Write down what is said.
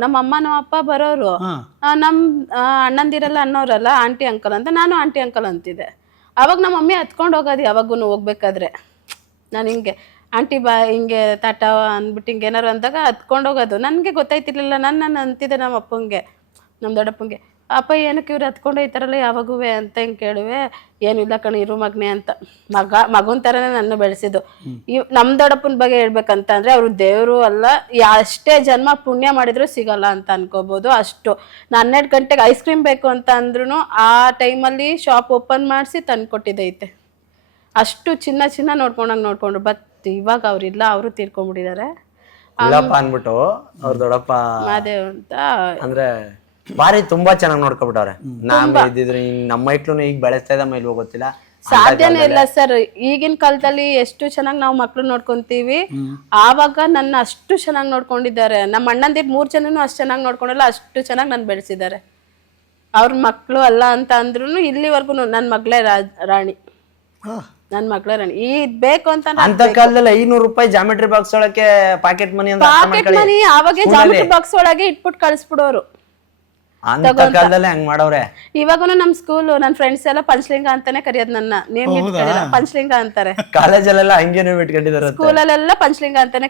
ನಮ್ಮ ಅಮ್ಮ ನಮ್ಮ ಅಪ್ಪ ಬರೋರು. ಆ, ನಮ್ ಆ, ಅಣ್ಣಂದಿರಲ್ಲ ಅನ್ನೋರಲ್ಲ ಆಂಟಿ ಅಂಕಲ್ ಅಂತ ನಾನು ಆಂಟಿ ಅಂಕಲ್ ಅಂತಿದ್ದೆ. ಅವಾಗ ನಮ್ಮ ಮಮ್ಮಿ ಹತ್ಕೊಂಡು ಹೋಗೋದು ಯಾವಾಗೂ ಹೋಗ್ಬೇಕಾದ್ರೆ. ನಾನು ಹಿಂಗೆ ಆಂಟಿ ಬಾ ಹಿಂಗೆ ತಾಟ ಅಂದ್ಬಿಟ್ಟು ಹಿಂಗೆ ಏನಾರು ಅಂದಾಗ ಹತ್ಕೊಂಡು ಹೋಗೋದು. ನನಗೆ ಗೊತ್ತಾಯ್ತಿರ್ಲಿಲ್ಲ. ನಾನು ನಾನು ಅಂತಿದ್ದೆ ನಮ್ಮ ಅಪ್ಪಂಗೆ ನಮ್ಮ ದೊಡ್ಡಪ್ಪಂಗೆ. ಅಪ್ಪ ಏನಕ್ಕೆ ಇವ್ರು ಹತ್ಕೊಂಡು ಹೋಯ್ತಾರಲ್ಲ ಯಾವಾಗುವೆ ಅಂತ ಹಿಂಗೆ ಕೇಳುವೆ? ಏನಿಲ್ಲ ಕಣ ಇರು ಮಗ್ನೆ ಅಂತ. ಮಗ ಮಗನ ಥರನೇ ನನ್ನ ಬೆಳೆಸಿದ್ದು. ಇವ್ ನಮ್ಮ ದೊಡ್ಡಪ್ಪನ ಬಗ್ಗೆ ಹೇಳ್ಬೇಕಂತ ಅಂದ್ರೆ ಅವರು ದೇವರು ಅಲ್ಲ ಅಷ್ಟೇ ಜನ್ಮ ಪುಣ್ಯ ಮಾಡಿದ್ರು ಸಿಗಲ್ಲ ಅಂತ ಅನ್ಕೋಬಹುದು ಅಷ್ಟು. ನಾನು ಹನ್ನೆರಡು ಗಂಟೆಗೆ ಐಸ್ ಕ್ರೀಮ್ ಬೇಕು ಅಂತ ಅಂದ್ರೂ ಆ ಟೈಮಲ್ಲಿ ಶಾಪ್ ಓಪನ್ ಮಾಡಿಸಿ ತಂದ್ಕೊಟ್ಟಿದ್ದೈತೆ ಅಷ್ಟು ಚಿನ್ನ ಚಿನ್ನ ನೋಡ್ಕೊಂಡಂಗೆ ನೋಡ್ಕೊಂಡ್ರು. ಬಟ್ ಇವಾಗ ಅವರಿಲ್ಲ ಅವರು ತೀರ್ಕೊಂಡ್ಬಿಟ್ಟಿದ್ದಾರೆ ಅಂದ್ಬಿಟ್ಟು ಅವ್ರ ದೊಡ್ಡಪ್ಪ ಅಂತ ಅಂದ್ರೆ ಬಾರಿ ತುಂಬಾ ಚೆನ್ನಾಗಿ ನೋಡ್ಕೊಬಿಟ್ಟವ್ರೆ. ನಾವ್ ಇದ್ದಿದ್ರೆ ನಮ್ಮ ಮೈಕ್ಳು ಈಗ ಬೆಳೆಸ್ತಾ ಇದ್ದ ಇಲ್ವೋ ಗೊತ್ತಿಲ್ಲ. ಸಾಧ್ಯನೇ ಇಲ್ಲ ಸರ್. ಈಗಿನ ಕಾಲದಲ್ಲಿ ಎಷ್ಟು ಚೆನ್ನಾಗಿ ನಾವು ಮಕ್ಳು ನೋಡ್ಕೊಂತೀವಿ. ಆವಾಗ ನನ್ನ ಅಷ್ಟು ಚೆನ್ನಾಗಿ ನೋಡ್ಕೊಂಡಿದ್ದಾರೆ. ನಮ್ಮ ಅಣ್ಣಂದಿರ್ ಮೂರ್ ಜನನು ಅಷ್ಟು ಚೆನ್ನಾಗಿ ನೋಡ್ಕೊಂಡಿಲ್ಲ ಅಷ್ಟು ಚೆನ್ನಾಗಿ ನಾನು ಬೆಳೆಸಿದ್ದಾರೆ. ಅವ್ರ ಮಕ್ಳು ಅಲ್ಲ ಅಂತ ಅಂದ್ರು ಇಲ್ಲಿವರೆಗೂ ನನ್ನ ಮಗಳೇ ರಾಣಿ. ನನ್ ಮಗಳೇ ರಾಣಿ. ಈ ಬೇಕು ಅಂತ ಅಂತ ಕಾಲದಲ್ಲಿ ಐನೂರು ರೂಪಾಯಿ ಜಾಮೆಟ್ರಿ ಬಾಕ್ಸ್ ಒಳಗೆ ಪಾಕೆಟ್ ಮನಿ ಪಾಕೆಟ್. ಮನಿ ಅವಾಗ ಜಾಮಿಟ್ರಿ ಬಾಕ್ಸ್ ಒಳಗೆ ಇಟ್ಬಿಟ್ಟು ಕಳಿಸ್ಬಿಡೋರು. ಅಂತ ಕಾಲದಲ್ಲೇ ಹಂಗ್ ಮಾಡವ್ರೆ. ಇವಾಗೂ ನಮ್ ಸ್ಕೂಲ್ ನನ್ ಫ್ರೆಂಡ್ಸ್ ಎಲ್ಲ ಪಂಚಲಿಂಗ ಅಂತಾನೆ ಕರೆಯೋದು ನನ್ನ. ನೇಮ್ ಪಂಚಲಿಂಗ ಅಂತಾರೆ. ಕಾಲೇಜಲ್ಲೆಲ್ಲ ಹಂಗೇನೆ ಬಿಟ್ಕೊಂಡಿದಾರೆ ಸ್ಕೂಲಲ್ಲೆಲ್ಲ ಪಂಚಲಿಂಗ ಅಂತಾನೆ